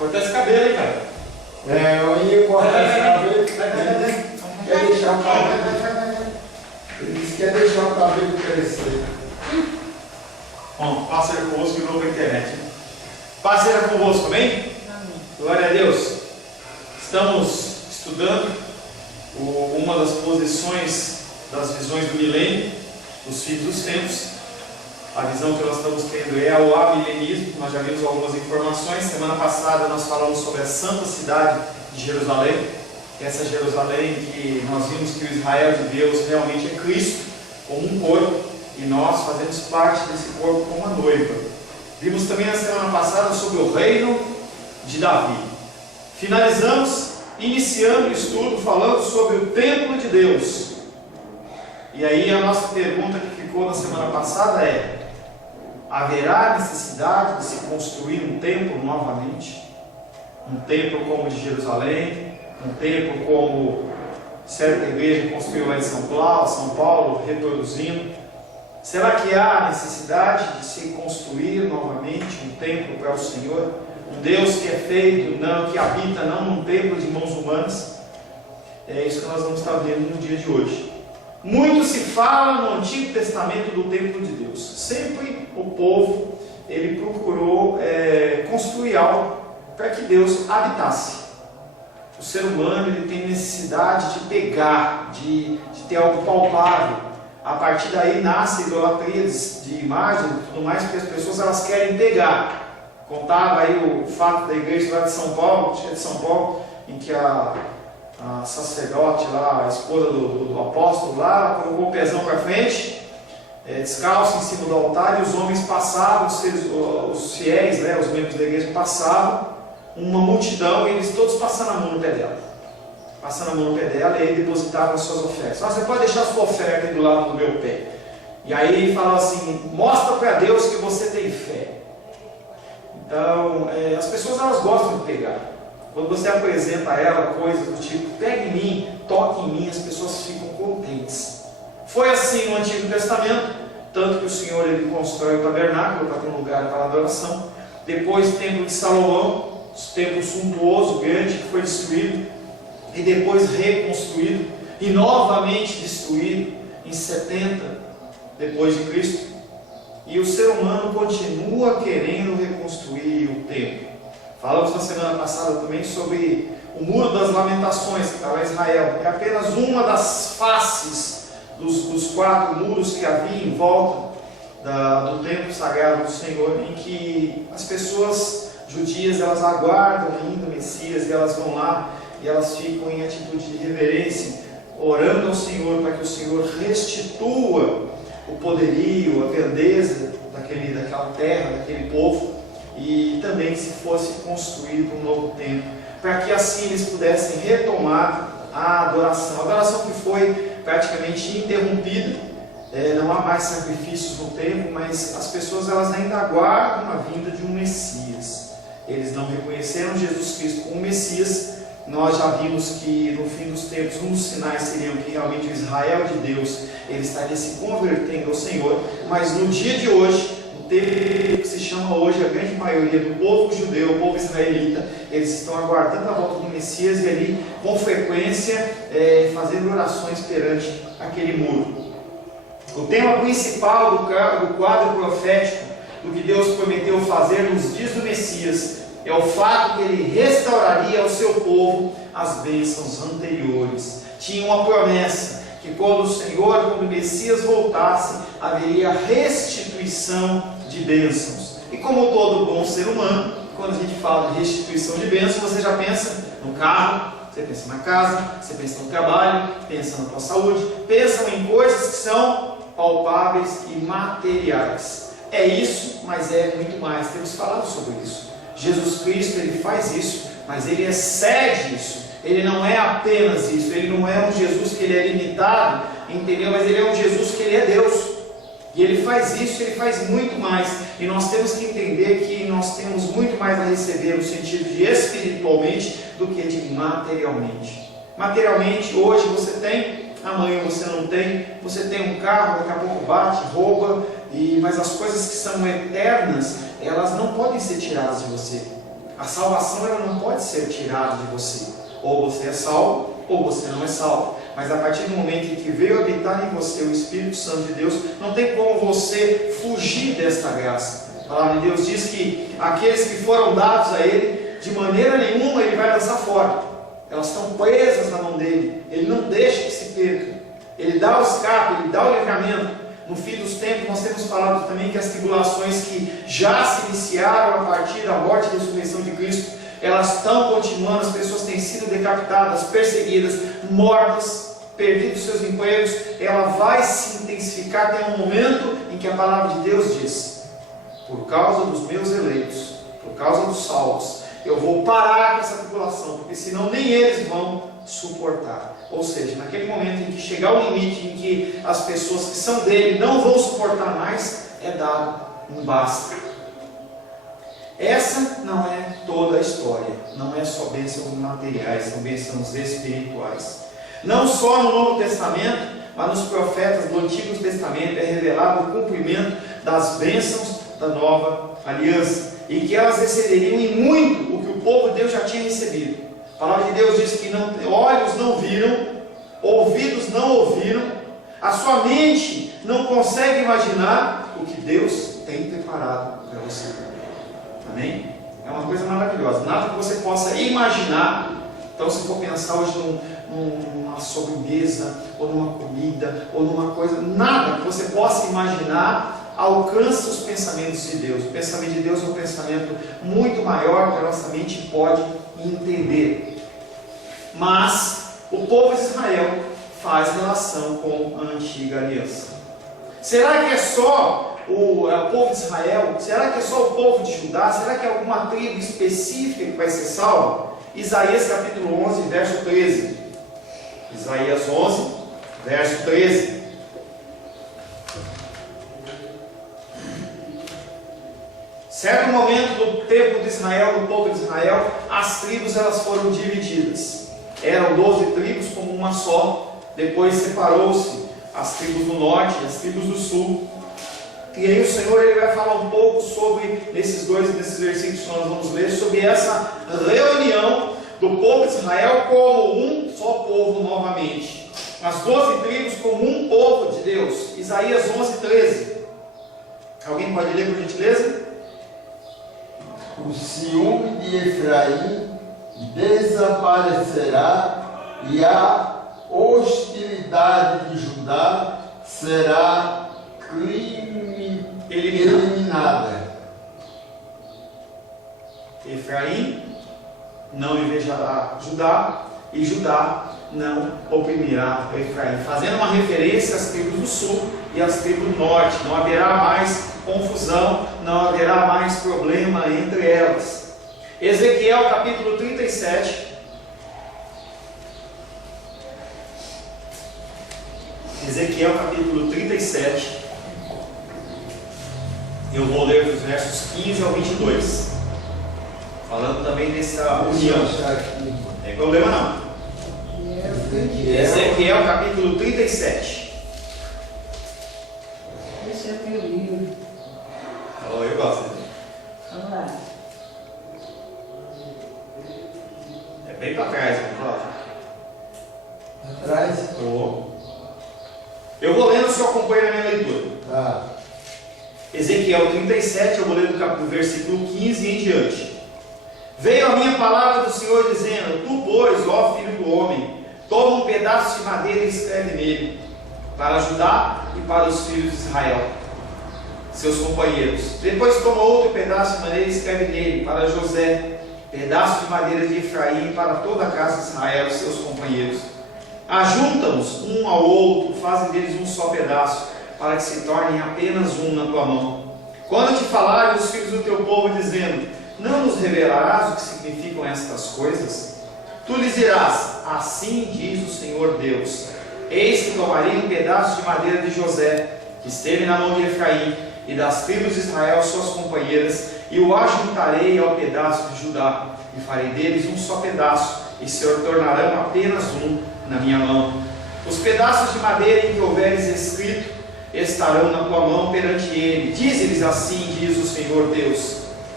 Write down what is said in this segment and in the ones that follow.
Cortar esse cabelo, hein, cara? Eu ia cortar esse cabelo. Quer deixar o cabelo. Ele disse que quer deixar o cabelo crescer. Bom, paz seja convosco de novo na internet. Paz seja convosco, amém? Glória a Deus. Estamos estudando uma das posições das visões do milênio, dos fins dos tempos. A visão que nós estamos tendo é o amilenismo. Nós já vimos algumas informações. Semana passada nós falamos sobre a santa cidade de Jerusalém. Essa Jerusalém que nós vimos que o Israel de Deus realmente é Cristo, como um corpo, e nós fazemos parte desse corpo como a noiva. Vimos também na semana passada sobre o reino de Davi. Finalizamos, iniciando o estudo, falando sobre o templo de Deus. E aí a nossa pergunta que ficou na semana passada é: haverá necessidade de se construir um templo novamente? Um templo como o de Jerusalém? Um templo como certa igreja construiu lá em São Paulo, reproduzindo? Será que há necessidade de se construir novamente um templo para o Senhor? Um Deus que é feito, que habita não num templo de mãos humanas? É isso que nós vamos estar vendo no dia de hoje. Muito se fala no Antigo Testamento do templo de Deus. Sempre o povo ele procurou construir algo para que Deus habitasse. O ser humano ele tem necessidade de pegar, de ter algo palpável. A partir daí nasce a idolatria de imagem e tudo mais, porque as pessoas elas querem pegar. Contava aí o fato da igreja lá de São Paulo, em que a sacerdote lá, a esposa do apóstolo lá, colocou o pezão para frente, descalço em cima do altar, e os homens passavam, os fiéis, os membros da igreja passavam, uma multidão, e eles todos passando a mão no pé dela. Passando a mão no pé dela, e aí depositavam as suas ofertas. Você pode deixar a sua oferta aí do lado do meu pé. E aí ele falava assim: mostra para Deus que você tem fé. Então, as pessoas elas gostam de pegar. Quando você apresenta a ela coisas do tipo, pegue em mim, toque em mim, as pessoas ficam contentes. Foi assim no Antigo Testamento, tanto que o Senhor ele constrói o tabernáculo para ter um lugar para a adoração. Depois o templo de Salomão, o templo suntuoso, grande, que foi destruído, e depois reconstruído, e novamente destruído em 70 depois de Cristo. E o ser humano continua querendo reconstruir o templo. Falamos na semana passada também sobre o Muro das Lamentações, que estava em Israel. É apenas uma das faces dos 4 muros que havia em volta do templo sagrado do Senhor, em que as pessoas judias elas aguardam ainda o Messias, e elas vão lá e elas ficam em atitude de reverência, orando ao Senhor para que o Senhor restitua o poderio, a grandeza daquela terra, daquele povo, e também se fosse construído um novo templo, para que assim eles pudessem retomar a adoração que foi praticamente interrompida. Não há mais sacrifícios no templo, mas as pessoas elas ainda aguardam a vinda de um Messias. Eles não reconheceram Jesus Cristo como Messias. Nós já vimos que no fim dos tempos um dos sinais seriam que realmente o Israel de Deus ele estaria se convertendo ao Senhor, mas no dia de hoje, o tempo que se chama hoje a grande maioria do povo judeu, o povo israelita, eles estão aguardando a volta do Messias e ali com frequência fazendo orações perante aquele muro. O tema principal do quadro profético do que Deus prometeu fazer nos dias do Messias é o fato que ele restauraria ao seu povo as bênçãos anteriores. Tinha uma promessa que quando o Messias voltasse, haveria restituição de bênçãos. E como todo bom ser humano, quando a gente fala de restituição de bênçãos, você já pensa no carro, você pensa na casa, você pensa no trabalho, pensa na tua saúde, pensa em coisas que são palpáveis e materiais. É isso, mas é muito mais. Temos falado sobre isso. Jesus Cristo, ele faz isso, mas ele excede isso. Ele não é apenas isso. Ele não é um Jesus que ele é limitado, entendeu? Mas ele é um Jesus que ele é Deus. E ele faz isso, ele faz muito mais. E nós temos que entender que nós temos muito mais a receber no sentido de espiritualmente do que de materialmente. Materialmente, hoje você tem, amanhã você não tem. Você tem um carro, daqui a pouco bate, rouba. Mas as coisas que são eternas, elas não podem ser tiradas de você. A salvação ela não pode ser tirada de você. Ou você é salvo, ou você não é salvo. Mas a partir do momento em que veio habitar em você o Espírito Santo de Deus, não tem como você fugir desta graça. A palavra de Deus diz que aqueles que foram dados a Ele, de maneira nenhuma Ele vai lançar fora. Elas estão presas na mão dEle. Ele não deixa que se percam. Ele dá o escape, Ele dá o livramento. No fim dos tempos nós temos falado também que as tribulações que já se iniciaram a partir da morte e ressurreição de Cristo, elas estão continuando, as pessoas têm sido decapitadas, perseguidas, mortas, perdido seus empregos. Ela vai se intensificar até um momento em que a palavra de Deus diz: por causa dos meus eleitos, por causa dos salvos, eu vou parar com essa tribulação, porque senão nem eles vão suportar. Ou seja, naquele momento em que chegar o limite em que as pessoas que são dele não vão suportar mais, é dado um basta. Essa não é toda a história, não é só bênçãos materiais, são bênçãos espirituais. Não só no Novo Testamento, mas nos profetas do Antigo Testamento é revelado o cumprimento das bênçãos da nova aliança, e que elas excederiam em muito o que o povo de Deus já tinha recebido. A palavra de Deus diz que olhos não viram, ouvidos não ouviram, a sua mente não consegue imaginar o que Deus tem preparado para você. Amém? É uma coisa maravilhosa. Nada que você possa imaginar. Então, se for pensar hoje numa sobremesa, ou numa comida, ou numa coisa, nada que você possa imaginar alcança os pensamentos de Deus. O pensamento de Deus é um pensamento muito maior que a nossa mente pode entender. Mas o povo de Israel faz relação com a antiga aliança. Será que é só o povo de Israel? Será que é só o povo de Judá? Será que é alguma tribo específica que vai ser salva? Isaías capítulo 11, verso 13. Isaías 11, verso 13. Certo momento do tempo de Israel, do povo de Israel, as tribos elas foram divididas. Eram 12 tribos como uma só. Depois separou-se as tribos do norte e as tribos do sul. E aí o Senhor ele vai falar um pouco sobre, nesses versículos que nós vamos ler, sobre essa reunião do povo de Israel como um só povo novamente. As 12 tribos como um povo de Deus. Isaías 11, 13. Alguém pode ler por gentileza? O ciúme de Efraim desaparecerá e a hostilidade de Judá será eliminada. Efraim não invejará Judá, e Judá não oprimirá Efraim, fazendo uma referência às tribos do sul e às tribos do norte. Não haverá mais confusão, não haverá mais problema entre elas. Ezequiel capítulo 37. Ezequiel capítulo 37. Eu vou ler dos versos 15 ao 22. Falando também dessa união. Não tem problema não. Ezequiel capítulo 37. Esse é meu livro. Oh, eu gosto. Vamos lá. É bem para trás, Cláudio. Atrás? Eu vou lendo, o senhor acompanha a minha leitura. Tá. Ezequiel 37, eu vou ler do versículo 15 em diante. Veio a minha palavra do Senhor dizendo: tu, pois, ó filho do homem, toma um pedaço de madeira e escreve nele, para Judá e para os filhos de Israel, seus companheiros. Depois toma outro pedaço de madeira e escreve nele, para José, pedaço de madeira de Efraim, e para toda a casa de Israel e seus companheiros. Ajunta-os um ao outro, fazem deles um só pedaço, para que se tornem apenas um na tua mão. Quando te falarem os filhos do teu povo, dizendo: não nos revelarás o que significam estas coisas? Tu lhes dirás: assim diz o Senhor Deus: eis que tomarei um pedaço de madeira de José, que esteve na mão de Efraim, e das tribos de Israel suas companheiras, e o ajuntarei ao pedaço de Judá, e farei deles um só pedaço, e se tornarão apenas um na minha mão. Os pedaços de madeira em que houveres escrito estarão na tua mão perante ele. Dize-lhes: assim diz o Senhor Deus: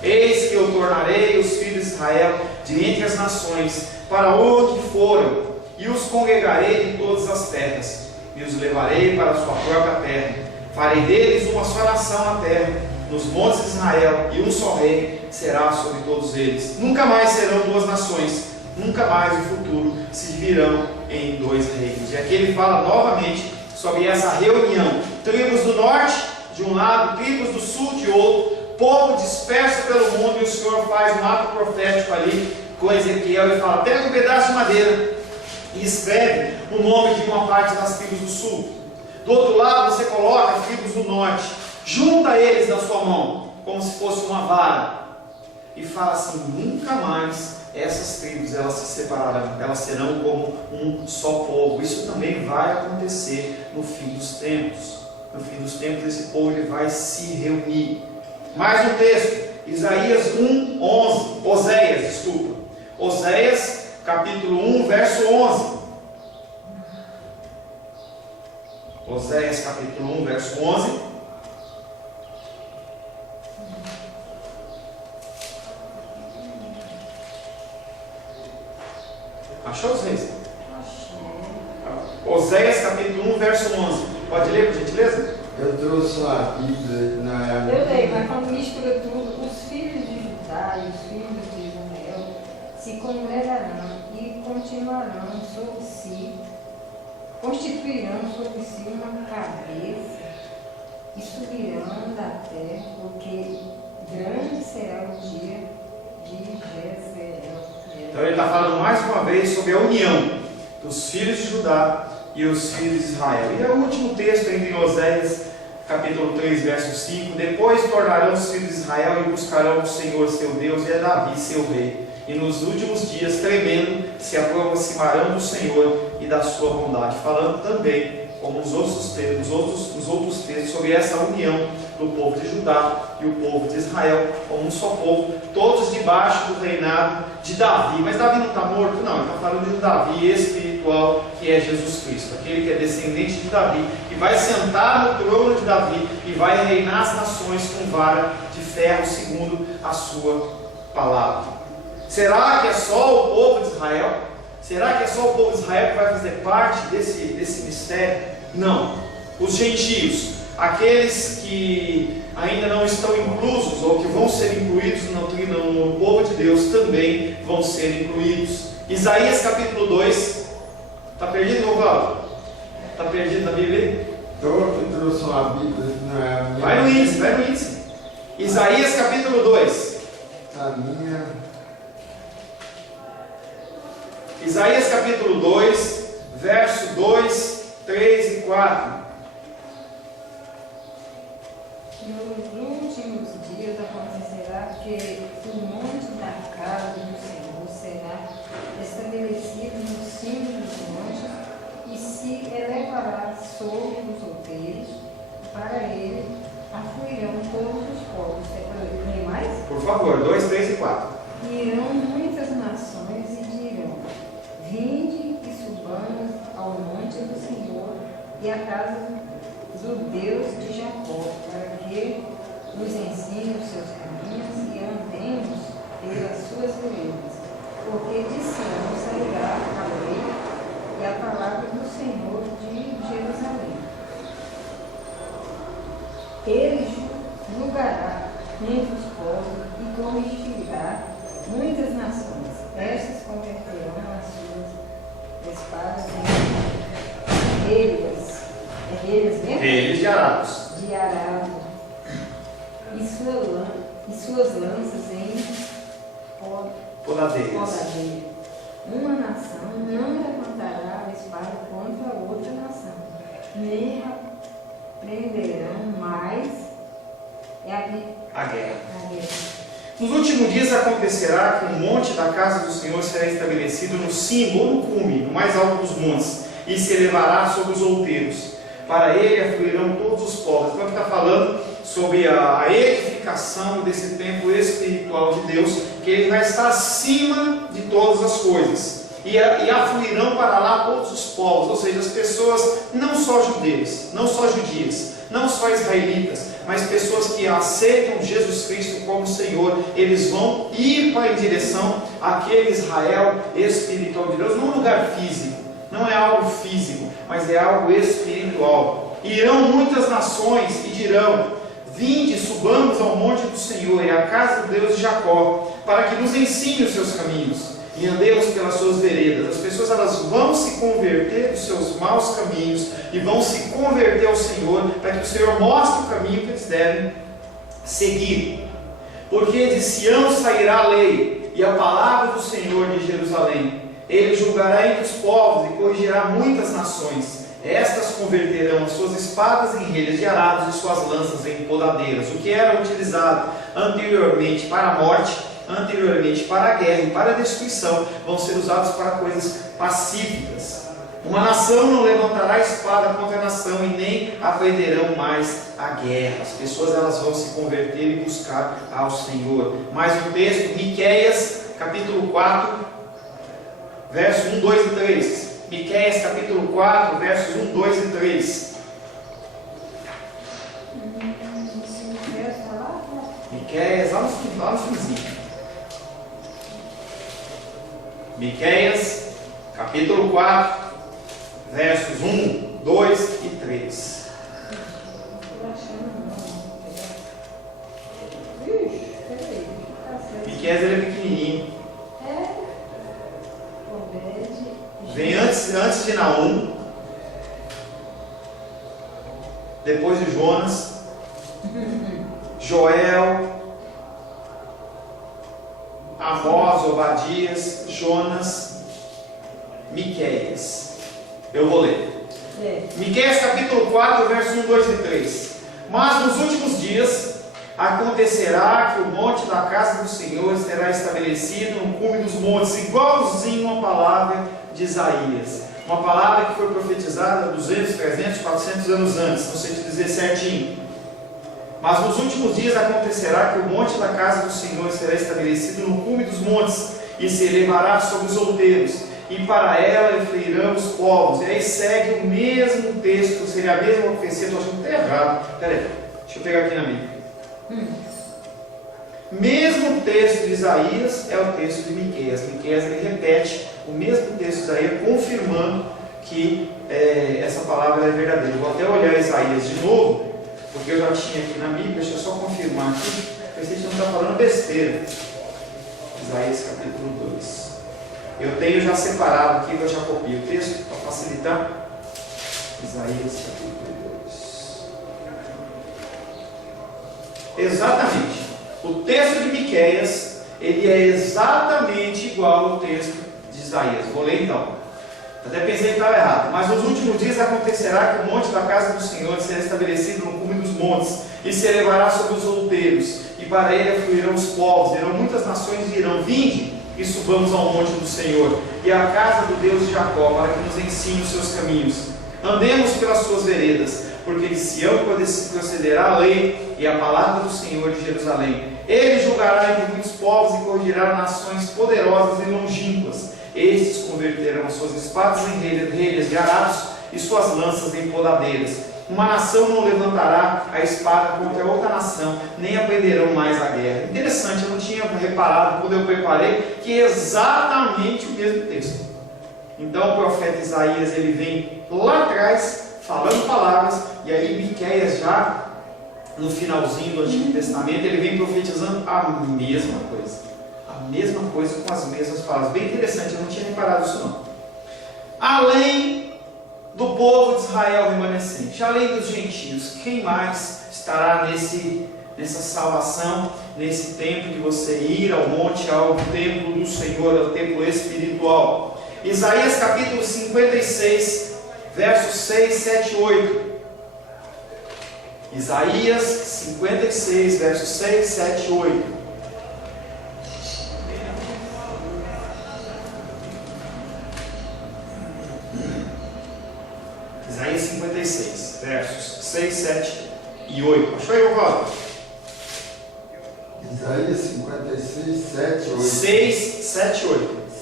Eis que eu tornarei os filhos de Israel de entre as nações, para onde foram, e os congregarei de todas as terras, e os levarei para a sua própria terra. Farei deles uma só nação na terra, nos montes de Israel, e um só rei será sobre todos eles. Nunca mais serão duas nações, nunca mais no futuro se dividirão em dois reinos. E aqui ele fala novamente sobre essa reunião: tribos do norte de um lado, tribos do sul de outro, povo disperso pelo mundo. E o Senhor faz um ato profético ali com Ezequiel e fala: pega um pedaço de madeira e escreve o nome de uma parte das tribos do sul. Do outro lado você coloca as tribos do norte, junta eles na sua mão como se fosse uma vara, e fala assim: nunca mais essas tribos elas se separarão, elas serão como um só povo. Isso também vai acontecer no fim dos tempos. No fim dos tempos esse povo ele vai se reunir. Mais um texto, Isaías 1:11, Oséias capítulo 1 verso 11. Oséias capítulo 1 verso 11. Achou, vocês? Oséias capítulo 1 verso 11. Pode ler, por gentileza? Eu trouxe uma Bíblia, não é a minha. Eu leio, mas quando mistura tudo, os filhos de Judá e os filhos de Israel se congregarão e continuarão sobre si, constituirão sobre si uma cabeça e subirão da terra, porque grande será o dia de Jezreel. Então ele está falando mais uma vez sobre a união dos filhos de Judá e os filhos de Israel. E é o último texto ainda em Oséias, capítulo 3, verso 5. Depois tornarão os filhos de Israel e buscarão o Senhor seu Deus e a Davi seu rei. E nos últimos dias, tremendo, se aproximarão do Senhor e da sua bondade. Falando também, como nos outros textos, sobre essa união do povo de Judá e o povo de Israel, como um só povo, todos debaixo do reinado de Davi. Mas Davi não está morto? Não, ele está falando de Davi espiritual, que é Jesus Cristo, aquele que é descendente de Davi, que vai sentar no trono de Davi e vai reinar as nações com vara de ferro, segundo a sua palavra. Será que é só o povo de Israel? Será que é só o povo de Israel que vai fazer parte desse mistério? Não. Os gentios, aqueles que ainda não estão inclusos ou que vão ser incluídos no povo de Deus, também vão ser incluídos. Isaías capítulo 2. Está perdido, Rovaldo? Está perdido na Bíblia? Eu trouxe uma Bíblia, não é a minha. Vai no índice. Isaías capítulo 2. A minha. Isaías capítulo 2, verso 2, 3 e 4. Nos últimos dias acontecerá que o monte da casa do Senhor será estabelecido no cimo dos montes e se elevará sobre os outeiros. Para ele afluirão todos os povos. Tem mais? Por favor, 2, 3 e 4. E irão muitas nações e dirão: vinde e subamos ao monte do Senhor e à casa do Deus de Jacó, para que nos ensine os seus caminhos e andemos pelas suas veredas. Porque de Sião sairá a lei e a palavra do Senhor de Jerusalém. Ele julgará entre os povos e corrigirá muitas nações. Estas converterão as suas espadas em relhas. É relhas mesmo? Relhas de arados. De arado. E suas lanças em Podadeiras. podadeira. Uma nação não levantará a espada contra outra nação, nem aprenderão mais A guerra. a guerra. Nos últimos dias acontecerá que o monte da casa do Senhor será estabelecido no cimo ou no cume, no mais alto dos montes, e se elevará sobre os outeiros. Para ele afluirão todos os povos. Então está falando sobre a edificação desse templo espiritual de Deus, que ele vai estar acima de todas as coisas. e afluirão para lá todos os povos, ou seja, as pessoas não só judeus, não só judias, não só israelitas, mas pessoas que aceitam Jesus Cristo como Senhor. Eles vão ir em direção àquele Israel espiritual de Deus, não um lugar físico, não é algo físico, mas é algo espiritual. Irão muitas nações e dirão: vinde, subamos ao monte do Senhor e à casa do Deus de Jacó, para que nos ensine os seus caminhos e andemos pelas suas veredas. As pessoas, elas vão se converter dos seus maus caminhos e vão se converter ao Senhor, para que o Senhor mostre o caminho que eles devem seguir. Porque de Sião sairá a lei e a palavra do Senhor de Jerusalém. Ele julgará entre os povos e corrigirá muitas nações. Estas converterão as suas espadas em relhas de arados e suas lanças em podadeiras. O que era utilizado anteriormente para a morte, anteriormente para a guerra e para a destruição, vão ser usados para coisas pacíficas. Uma nação não levantará espada contra a nação e nem aprenderão mais a guerra. As pessoas, elas vão se converter e buscar ao Senhor. Mais um texto, Miqueias capítulo 4, versos 1, 2 e 3. Miqueias capítulo 4, versos 1, 2 e 3. Miqueias, lá no finzinho. Miqueias capítulo 4, versos 1, 2 e 3. Miqueias, ele é pequenininho. Vem antes de Naum, depois de Jonas, Joel, Amós, Obadias, Jonas, Miqueias. Eu vou ler. Miqueias capítulo 4, versos 1, 2 e 3. Mas nos últimos dias acontecerá que o monte da casa do Senhor será estabelecido no cume dos montes, igualzinho a palavra de Isaías. Uma palavra que foi profetizada 200, 300, 400 anos antes, não sei te dizer certinho. Mas nos últimos dias acontecerá que o monte da casa do Senhor será estabelecido no cume dos montes, e se elevará sobre os outeiros, e para ela fluirão os povos. E aí segue o mesmo texto, seria a mesma profecia. Estou achando que está errado. Peraí, deixa eu pegar aqui na Bíblia. Mesmo texto de Isaías é o texto de Miqueias. Miqueias, ele repete o mesmo texto de Isaías, confirmando que essa palavra é verdadeira. Eu vou até olhar Isaías de novo, porque eu já tinha aqui na Bíblia. Deixa eu só confirmar aqui, para ver se a gente não está falando besteira. Isaías capítulo 2. Eu tenho já separado aqui, eu já copio o texto para facilitar. Isaías capítulo 2. Exatamente. O texto de Miqueias, ele é exatamente igual ao texto de Isaías. Vou ler então. Até pensei que estava errado. Mas nos últimos dias acontecerá que o monte da casa do Senhor será estabelecido no cume dos montes, e se elevará sobre os outeiros, e para ele afluirão os povos. Irão muitas nações e dirão: vinde e subamos ao monte do Senhor e à casa do Deus de Jacó, para que nos ensine os seus caminhos. Andemos pelas suas veredas, porque de Sião procederá a lei e a palavra do Senhor de Jerusalém. Ele julgará entre muitos povos e corrigirá nações poderosas e longínquas. Estes converterão as suas espadas em relhas de arados e suas lanças em podadeiras. Uma nação não levantará a espada contra outra nação, nem aprenderão mais a guerra. Interessante, eu não tinha reparado quando eu preparei que é exatamente o mesmo texto. Então o profeta Isaías, ele vem lá atrás falando palavras, e aí Miqueias, já no finalzinho do Antigo Testamento, ele vem profetizando a mesma coisa. A mesma coisa com as mesmas palavras. Bem interessante, eu não tinha reparado isso não. Além do povo de Israel remanescente, além dos gentios, quem mais estará nessa salvação, nesse tempo de você ir ao monte, ao templo do Senhor, ao templo espiritual? Isaías capítulo 56, versos 6, 7 e 8. Isaías 56, versos 6, 7 e 8. Isaías 56, versos 6, 7 e 8. Achou aí, Rosa? Isaías 56, 7, 8. 6, 7 e 8.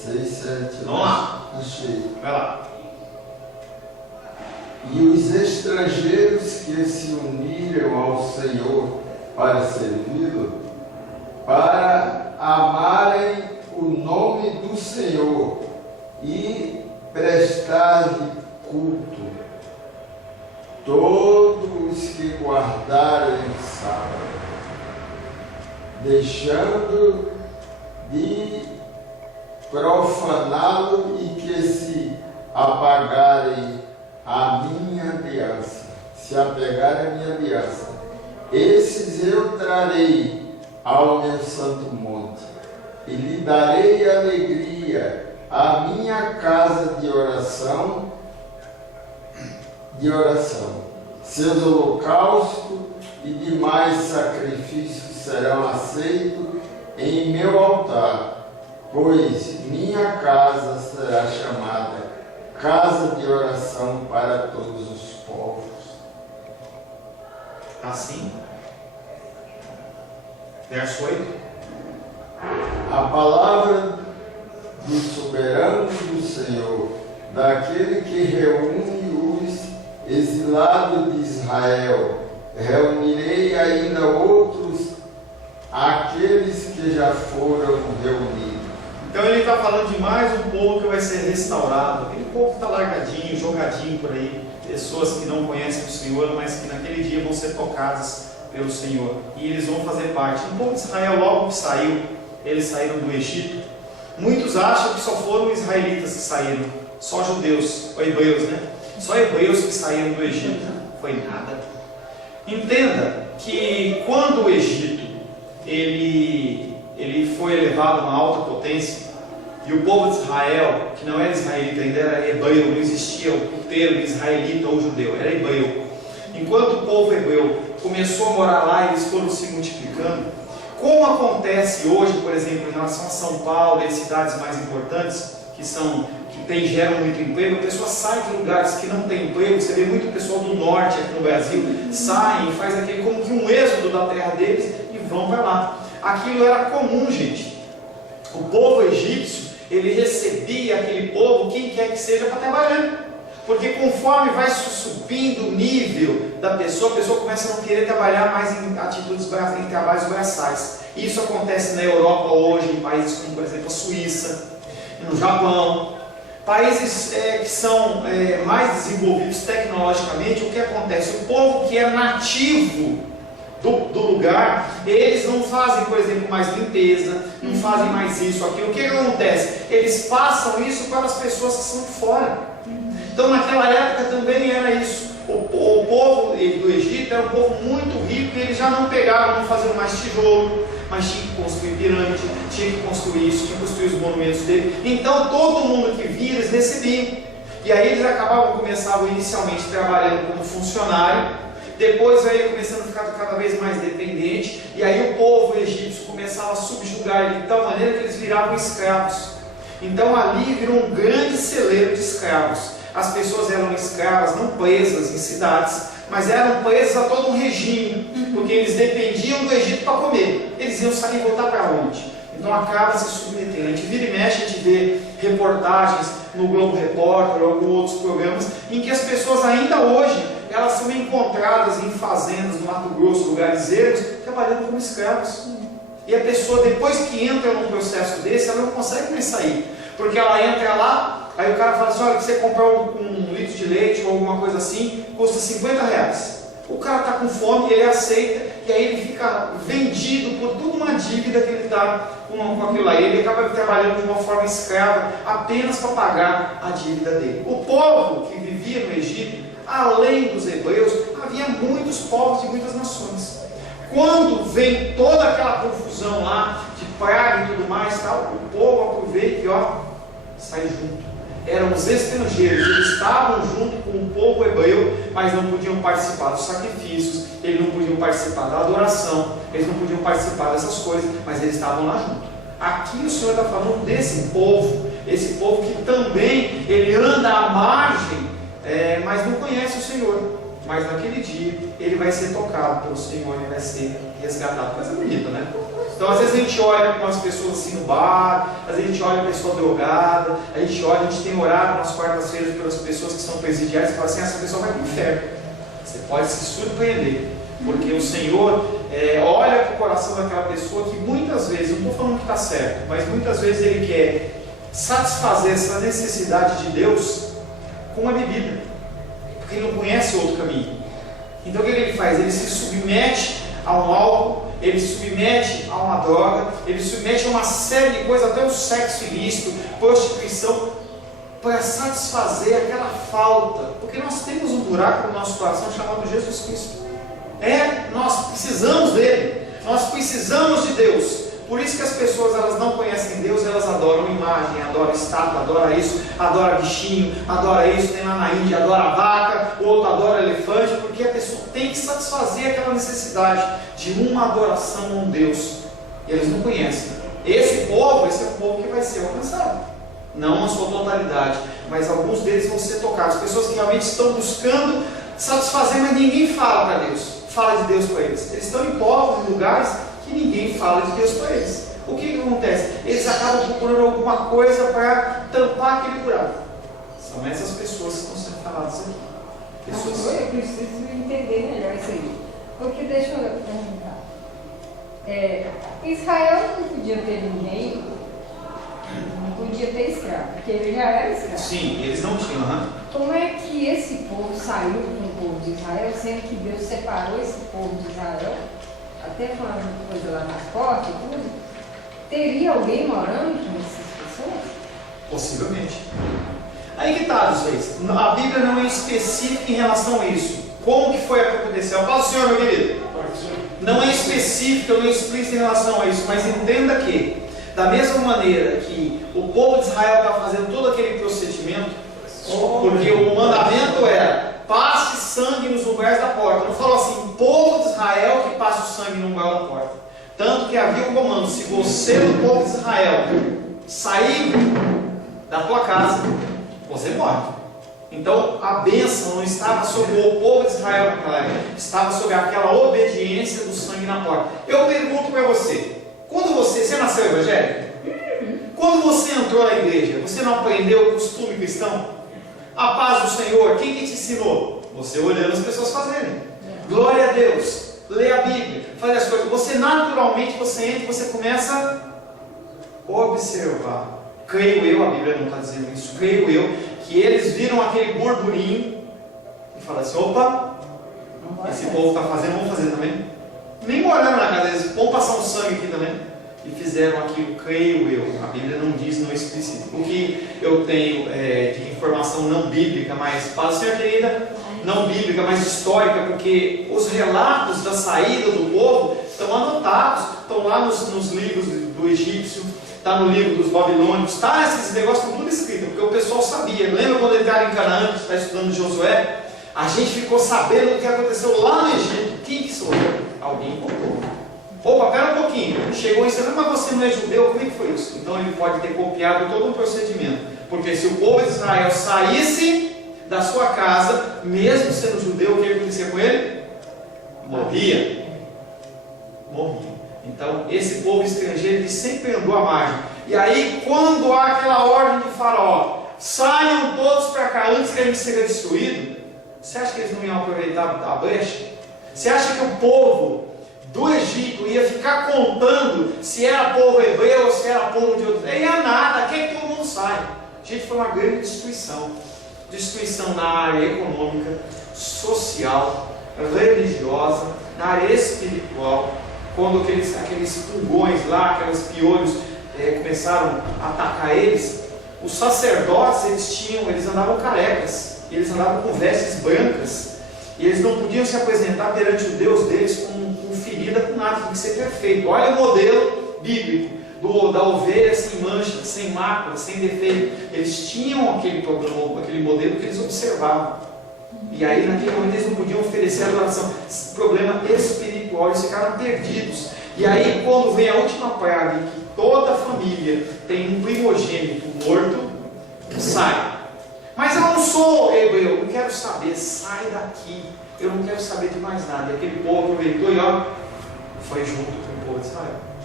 6, 7. Vamos lá. Achei. Vai lá. E os estrangeiros que se uniram ao Senhor para servi-lo, para amarem o nome do Senhor e prestar-lhe culto, todos os que guardarem o sábado, deixando de profaná-lo e que se apagarem a minha aliança, se apegarem à minha aliança, esses eu trarei ao meu santo monte e lhe darei alegria, a minha casa de oração, seus holocaustos e demais sacrifícios serão aceitos em meu altar, pois minha casa será chamada casa de oração para todos os povos. Assim. Verso 8. A palavra do soberano do Senhor, daquele que reúne os exilados de Israel, reunirei ainda outros, aqueles que já foram reunidos. Então ele está falando de mais um povo que vai ser restaurado. Aquele povo que está largadinho, jogadinho por aí. Pessoas que não conhecem o Senhor, mas que naquele dia vão ser tocadas pelo Senhor. E eles vão fazer parte. O povo de Israel, logo que saiu, eles saíram do Egito. Muitos acham que só foram israelitas que saíram. Só judeus, ou hebreus, né? Só hebreus que saíram do Egito. Não foi nada. Entenda que quando o Egito ele foi elevado a uma alta potência, e o povo de Israel, que não era israelita ainda, era hebreu, não existia o termo israelita ou judeu, era hebreu. Enquanto o povo hebreu começou a morar lá, eles foram se multiplicando, como acontece hoje, por exemplo, em relação a São Paulo e as cidades mais importantes, geram muito emprego, a pessoa sai de lugares que não tem emprego. Você vê muito pessoal do norte aqui no Brasil, saem e faz aquele como que um êxodo da terra deles e vão para lá. Aquilo era comum, gente. O povo egípcio, ele recebia aquele povo, quem quer que seja, para trabalhar. Porque conforme vai subindo o nível da pessoa, a pessoa começa a não querer trabalhar mais em trabalhos braçais. Isso acontece na Europa hoje, em países como, por exemplo, a Suíça, no Japão. Países que são mais desenvolvidos tecnologicamente, o que acontece? O povo que é nativo do lugar, eles não fazem, por exemplo, mais limpeza, não fazem mais isso, aquilo. O que acontece? Eles passam isso para as pessoas que são de fora. Então naquela época também era isso. O povo do Egito era um povo muito rico e eles já não pegavam, não faziam mais tijolo, mas tinha que construir pirâmide, tinha que construir isso, tinha que construir os monumentos dele. Então todo mundo que via, eles recebiam. E aí eles começavam inicialmente trabalhando como funcionário, depois aí começando a ficar cada vez mais dependente, e aí o povo egípcio começava a subjugar ele de tal maneira que eles viravam escravos. Então ali virou um grande celeiro de escravos. As pessoas eram escravas, não presas em cidades, mas eram presas a todo um regime, porque eles dependiam do Egito para comer. Eles iam sair e voltar para onde? Então acaba se submetendo. A gente vira e mexe, a gente vê reportagens no Globo Repórter ou alguns outros programas, em que as pessoas ainda hoje, elas são encontradas em fazendas no Mato Grosso, lugares ermos, trabalhando como escravos. E a pessoa, depois que entra num processo desse, ela não consegue mais sair, porque ela entra lá. Aí o cara fala assim, olha, que você comprar um litro de leite ou alguma coisa assim, custa R$50. O cara está com fome, ele aceita, e aí ele fica vendido por toda uma dívida que ele está com aquilo lá. Ele acaba trabalhando de uma forma escrava, apenas para pagar a dívida dele. O povo que vivia no Egito, além dos hebreus, havia muitos povos de muitas nações. Quando vem toda aquela confusão lá, de praga e tudo mais, tal, o povo aproveita e sai junto. Eram os estrangeiros, eles estavam junto com o povo hebreu, mas não podiam participar dos sacrifícios, eles não podiam participar da adoração, eles não podiam participar dessas coisas, mas eles estavam lá junto. Aqui o Senhor está falando desse povo, esse povo que também ele anda à margem, mas não conhece o Senhor. Mas naquele dia ele vai ser tocado pelo Senhor e vai ser resgatado. Coisa bonita, né? Então às vezes a gente olha com as pessoas assim no bar, às vezes a gente olha a pessoa drogada, a gente tem orado nas quartas-feiras pelas pessoas que são presidiárias e fala assim, essa pessoa vai para o inferno. Você pode se surpreender, porque o Senhor olha para o coração daquela pessoa que muitas vezes, não estou falando que está certo, mas muitas vezes ele quer satisfazer essa necessidade de Deus com a bebida, porque ele não conhece outro caminho. Então o que ele faz? Ele se submete a um álcool, ele se submete a uma droga, ele se submete a uma série de coisas, até o sexo ilícito, prostituição, para satisfazer aquela falta, porque nós temos um buraco no nosso coração chamado Jesus Cristo. Nós precisamos dele, nós precisamos de Deus. Por isso que as pessoas, elas não conhecem Deus, elas adoram imagem, adoram estátua, adoram isso, adoram bichinho, adora isso, tem lá na Índia, adora vaca, o outro adora elefante, porque a pessoa tem que satisfazer aquela necessidade de uma adoração a um Deus, e eles não conhecem. Esse é o povo que vai ser alcançado, não na sua totalidade, mas alguns deles vão ser tocados, pessoas que realmente estão buscando satisfazer, mas ninguém fala para Deus, fala de Deus para eles. Eles estão em povos, em lugares que ninguém fala de Deus para eles. O que acontece? Eles acabam procurando alguma coisa para tampar aquele buraco. São essas pessoas que estão sendo faladas aqui. Eu preciso entender melhor isso aí. Porque deixa eu perguntar. Israel não podia ter ninguém, não podia ter escravo, porque ele já era escravo. Sim, eles não tinham. Como é que esse povo saiu com o povo de Israel, sendo que Deus separou esse povo de Israel, até falando coisa lá nas portas e tudo? Teria alguém morando com essas pessoas? Possivelmente. Aí que está, vocês. A Bíblia não é específica em relação a isso. Como que foi que aconteceu? Fala o Senhor, meu querido. Não é específica, não é explícita em relação a isso, mas entenda que, da mesma maneira que o povo de Israel está fazendo todo aquele procedimento, porque o mandamento era passe sangue nos lugares da porta. Não falou assim, povo de Israel que passe o sangue no lugar da porta. Tanto que havia um comando, se você do povo de Israel sair da tua casa, você morre. Então a bênção não estava sobre o povo de Israel naquela época, estava sobre aquela obediência do sangue na porta. Eu pergunto para você, você nasceu evangélico? Quando você entrou na igreja, você não aprendeu o costume cristão? A paz do Senhor, quem que te ensinou? Você olhando as pessoas fazerem. Glória a Deus, lê a Bíblia, faz as coisas. Você naturalmente, você entra e você começa a observar. Creio eu, a Bíblia não está dizendo isso, creio eu, que eles viram aquele burburinho e falaram assim, opa, esse povo está fazendo, vamos fazer também. Nem morando na casa deles, vamos passar um sangue aqui também. E fizeram aquilo, creio eu. A Bíblia não diz, não especifica. O que eu tenho de informação não bíblica, mas, fala, senhora querida, não bíblica, mas histórica, porque os relatos da saída do povo estão anotados, estão lá nos livros do egípcio, está no livro dos babilônicos, está esses negócios tudo escrito, porque o pessoal sabia. Lembra quando entraram em Canaã, que está estudando Josué? A gente ficou sabendo o que aconteceu lá no Egito. Quem que soube? Alguém contou. Opa, pera um pouquinho, chegou em cima, mas você não é judeu, como é que foi isso? Então ele pode ter copiado todo um procedimento, porque se o povo de Israel saísse da sua casa, mesmo sendo judeu, o que ia acontecer com ele? Morria. Então esse povo estrangeiro, ele sempre andou à margem. E aí quando há aquela ordem de Faraó, saiam todos para cá antes que a gente seja destruído, você acha que eles não iam aproveitar a brecha? Você acha que o povo do Egito ia ficar contando se era povo hebreu ou se era povo de outro? Não ia nada, quer que todo mundo saia. Gente, foi uma grande destruição. Destruição na área econômica, social, religiosa, na área espiritual. Quando aqueles pulgões lá, aqueles piolhos começaram a atacar eles, os sacerdotes eles andavam carecas, eles andavam com vestes brancas, e eles não podiam se apresentar perante o Deus deles com ferida, com nada, tem que ser perfeito. Olha o modelo bíblico da ovelha sem mancha, sem mácula, sem defeito. Eles tinham aquele modelo que eles observavam. E aí naquele momento eles não podiam oferecer adoração. Problema espiritual, eles ficaram perdidos. E aí quando vem a última praga, que toda a família tem um primogênito morto, sai. Mas eu não sou hebreu, eu não quero saber, sai daqui, eu não quero saber de mais nada. E aquele povo aproveitou e foi junto com o povo de Israel.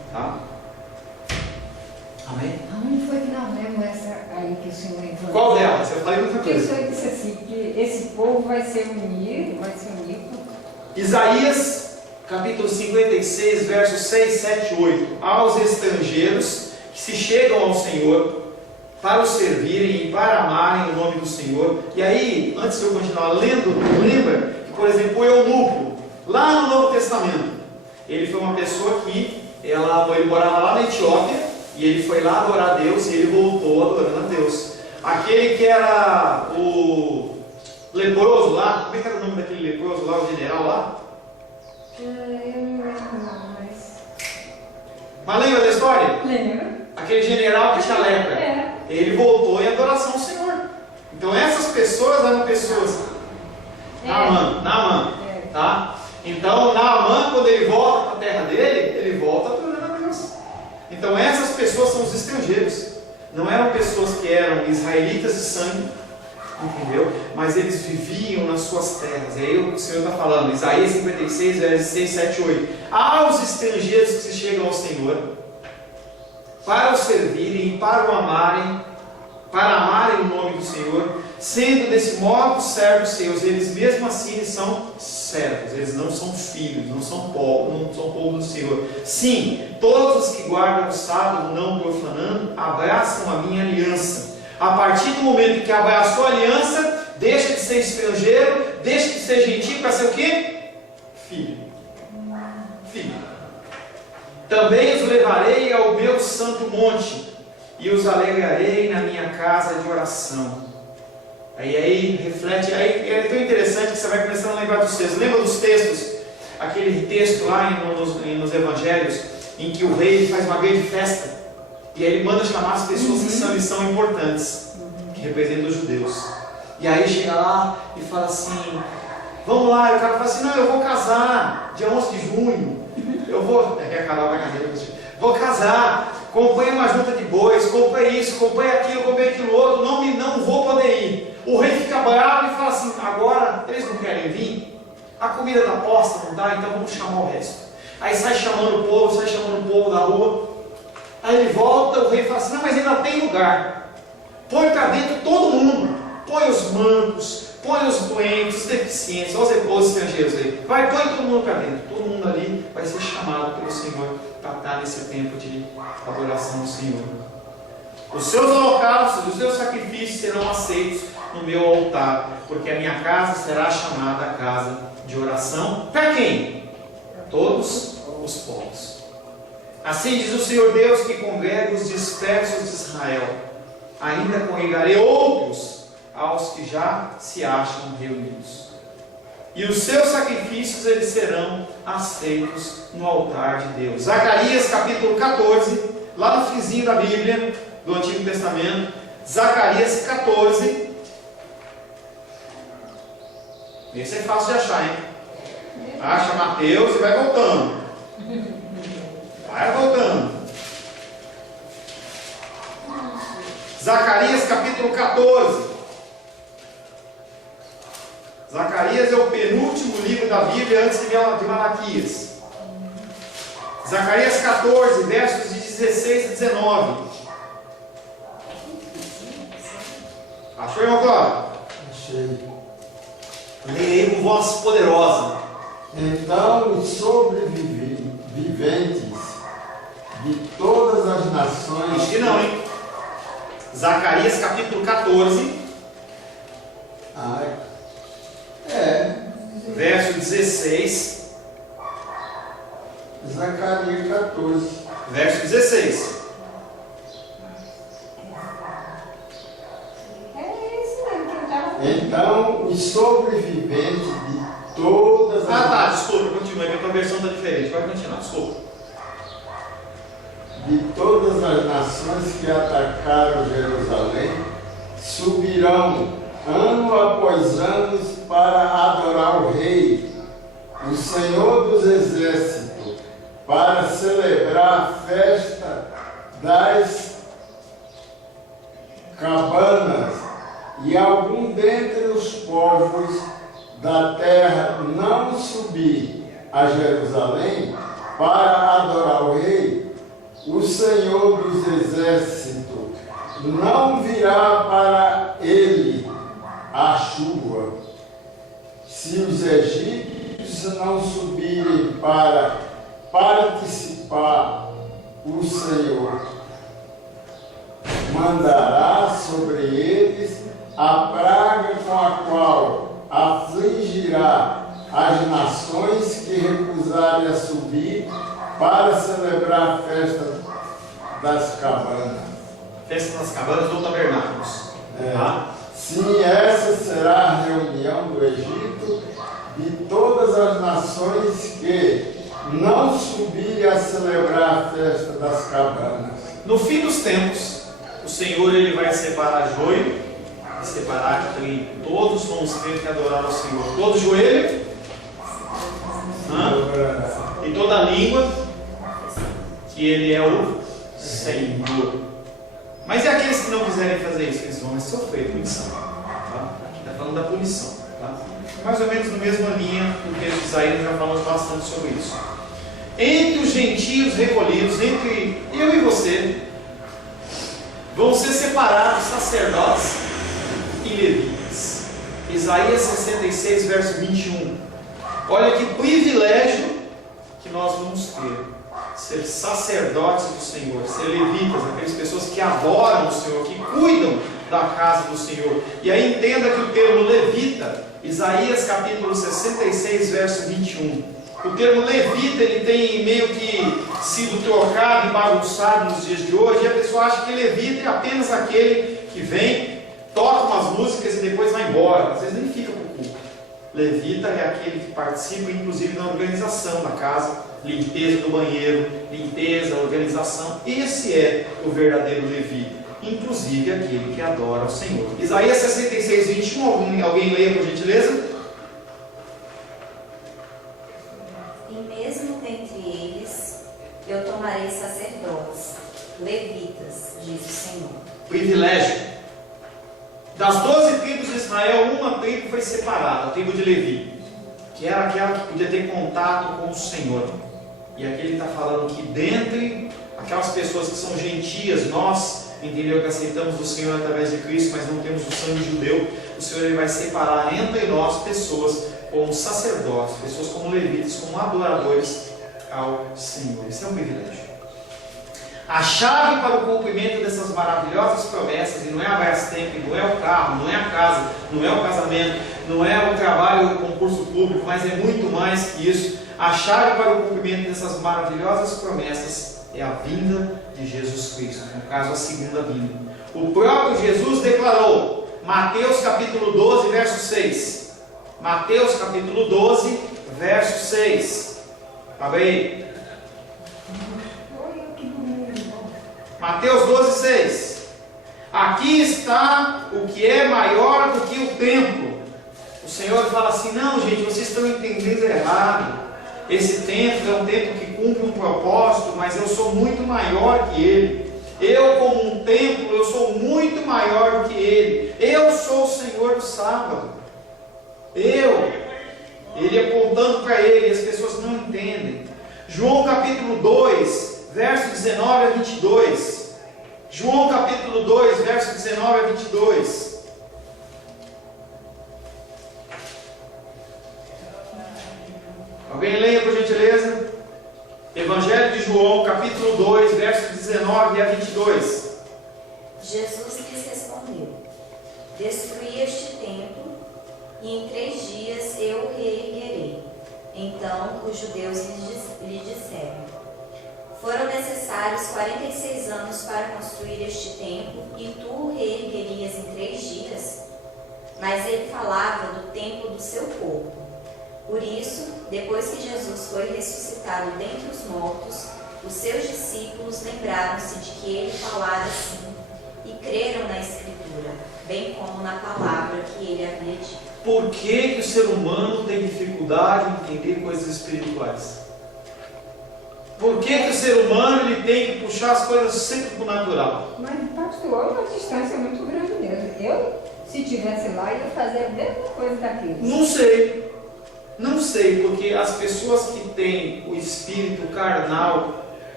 Tá? Amém? Aonde foi que nós lemos essa aí que o Senhor entrou? Qual delas? Eu falei muita Porque o coisa. Senhor disse assim, que esse povo vai ser unido. Isaías, capítulo 56, versos 6, 7 e 8. Aos estrangeiros que se chegam ao Senhor para o servirem e para amarem o nome do Senhor. E aí, antes de eu continuar lendo, lembra que, por exemplo, o eunuco, lá no Novo Testamento, ele foi uma pessoa que ele morava lá na Etiópia, e ele foi lá adorar a Deus, e ele voltou adorando a Deus. Aquele que era o leproso lá, como é que era o nome daquele leproso lá, o general lá? Eu não lembro não, Mas lembra da história? Lembra? Aquele general que tinha lepra. É. Ele voltou em adoração ao Senhor. Então essas pessoas eram pessoas. Naamã. Tá? Então Naamã, quando ele volta para a terra dele, ele volta adorando a Deus. Então essas pessoas são os estrangeiros. Não eram pessoas que eram israelitas de sangue, entendeu? Mas eles viviam nas suas terras. E aí o Senhor está falando, Isaías 56, versos 6, 7 e 8. Aos estrangeiros que se chegam ao Senhor, para o servirem e para o amarem, para amarem o nome do Senhor, sendo desse modo servos seus, eles mesmo assim eles são servos, eles não são filhos, não são povo do Senhor. Sim, todos os que guardam o sábado não profanando, abraçam a minha aliança. A partir do momento em que abraçou a aliança, deixa de ser estrangeiro, deixa de ser gentil para ser o quê? Filho. Também os levarei ao meu santo monte, e os alegrarei na minha casa de oração. Aí reflete, aí é tão interessante que você vai começando a lembrar dos textos. Lembra dos textos? Aquele texto lá nos evangelhos, em que o rei faz uma grande festa, e aí ele manda chamar as pessoas que são importantes, que representam os judeus. E aí chega lá e fala assim, vamos lá, e o cara fala assim, não, eu vou casar, dia 11 de junho, eu vou, vou casar, comprei uma junta de bois, comprei isso, comprei aquilo outro, não vou poder ir. O rei fica bravo e fala assim, agora eles não querem vir? A comida está posta, não dá, então vamos chamar o resto. Aí sai chamando o povo da rua, aí ele volta, o rei fala assim, não, mas ainda tem lugar, põe para dentro todo mundo, põe os mancos, põe os doentes, os deficientes, os estrangeiros aí, põe todo mundo para dentro, todo mundo ali vai ser chamado pelo Senhor para estar nesse tempo de adoração ao Senhor. Os seus holocaustos, os seus sacrifícios serão aceitos no meu altar, porque a minha casa será chamada a casa de oração. Para quem? Todos os povos. Assim diz o Senhor Deus, que congrega os dispersos de Israel. Ainda congregarei outros aos que já se acham reunidos. E os seus sacrifícios eles serão aceitos no altar de Deus. Zacarias capítulo 14, lá no finzinho da Bíblia, do Antigo Testamento. Zacarias 14. Esse é fácil de achar, hein? Acha Mateus e vai voltando. Vai voltando. Zacarias capítulo 14. Zacarias é o penúltimo livro da Bíblia antes de Malaquias. Zacarias 14, versos de 16 a 19. Achou, irmão Cláudio? Achei. Leia aí com voz poderosa. Então os sobreviventes de todas as nações... Acho que não, hein? Zacarias capítulo 14. Verso 16. Zacarias 14. Verso 16. Então os sobreviventes de todas as... desculpa, continua, que a tua versão está diferente. Vai continuar, desculpa. De todas as nações que atacaram Jerusalém, subirão ano após ano para adorar o Rei, o Senhor dos Exércitos, para celebrar a festa das cabanas, e algum dentre os povos da terra não subir a Jerusalém para adorar o Rei, o Senhor dos Exércitos não virá para ele a chuva, se os egípcios não subirem para participar, o Senhor mandará sobre eles a praga com a qual afligirá as nações que recusarem a subir para celebrar a festa das cabanas. Festa das cabanas ou tabernáculos. Tá? Sim, essa será a reunião do Egito de todas as nações que não subirem a celebrar a festa das cabanas. No fim dos tempos, o Senhor ele vai separar joio e separar trigo. Todos vamos ter que adorar ao Senhor. Todo joelho e toda língua que Ele é o Senhor. Mas e aqueles que não quiserem fazer isso? Eles vão sofrer punição. Tá? Aqui está falando da punição. Tá? Mais ou menos na mesma linha do texto de Isaías, já falamos bastante sobre isso. Entre os gentios recolhidos, entre eu e você, vão ser separados sacerdotes e levitas. Isaías 66, verso 21. Olha que privilégio que nós vamos ter. Ser sacerdotes do Senhor, ser levitas, aquelas pessoas que adoram o Senhor, que cuidam da casa do Senhor. E aí entenda que o termo levita, Isaías capítulo 66, verso 21. O termo levita, ele tem meio que sido trocado e bagunçado nos dias de hoje, e a pessoa acha que levita é apenas aquele que vem, toca umas músicas e depois vai embora. Às vezes nem fica para o culto. Levita é aquele que participa, inclusive, na organização da casa, limpeza do banheiro, limpeza, organização. Esse é o verdadeiro levita, inclusive aquele que adora ao Senhor. Isaías 66, 21, alguém leia por gentileza? E mesmo dentre eles eu tomarei sacerdotes, levitas, diz o Senhor. Privilégio. Das 12 tribos de Israel, uma tribo foi separada, a tribo de Levi, que era aquela que podia ter contato com o Senhor. E aqui ele está falando que dentre aquelas pessoas que são gentias, nós, entendeu, que aceitamos o Senhor através de Cristo, mas não temos o sangue judeu, o Senhor ele vai separar entre nós pessoas como sacerdotes, pessoas como levitas, como adoradores ao Senhor. Esse é um privilégio. A chave para o cumprimento dessas maravilhosas promessas, e não é a Brastemp, não é o carro, não é a casa, não é o casamento, não é o trabalho, o concurso público, mas é muito mais que isso. A chave para o cumprimento dessas maravilhosas promessas é a vinda de Jesus Cristo, no caso a segunda vinda. O próprio Jesus declarou, Mateus capítulo 12, verso 6. Mateus capítulo 12, verso 6. Abre aí. Mateus 12, 6. Aqui está o que é maior do que o templo. O Senhor fala assim: não, gente, vocês estão entendendo errado. Esse templo é um templo que cumpre um propósito, mas eu sou muito maior que ele. Eu, como um templo, eu sou muito maior do que ele. Eu sou o Senhor do sábado. Ele apontando para ele, e as pessoas não entendem. João capítulo 2, verso 19 a 22. João capítulo 2, verso 19 a 22. Alguém leia por gentileza? Evangelho de João, capítulo 2, verso 19 a 22. Jesus lhes respondeu: destruí este templo, e em 3 dias eu o reerguerei. Então os judeus lhe disseram: foram necessários 46 anos para construir este templo, e tu o reerguerias em 3 dias? Mas ele falava do templo do seu corpo. Por isso, depois que Jesus foi ressuscitado dentre os mortos, os seus discípulos lembraram-se de que ele falara assim, e creram na Escritura, bem como na palavra que ele havia dito. Por que o ser humano tem dificuldade em entender coisas espirituais? Por que o ser humano ele tem que puxar as coisas sempre para o natural? Mas, pastor, é uma distância muito grande mesmo. Eu, se estivesse lá, ia fazer a mesma coisa daquilo. Não sei, porque as pessoas que têm o espírito carnal,